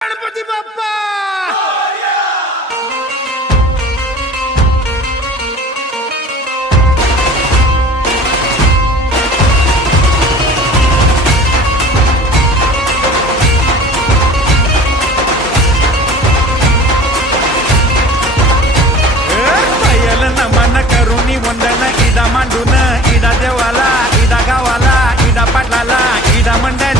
गणपती बाप्पा नमन करुणी वंदन इडा मांडून इडा देवाला इडा गावाला इडा पाटलाला इडा मंडळ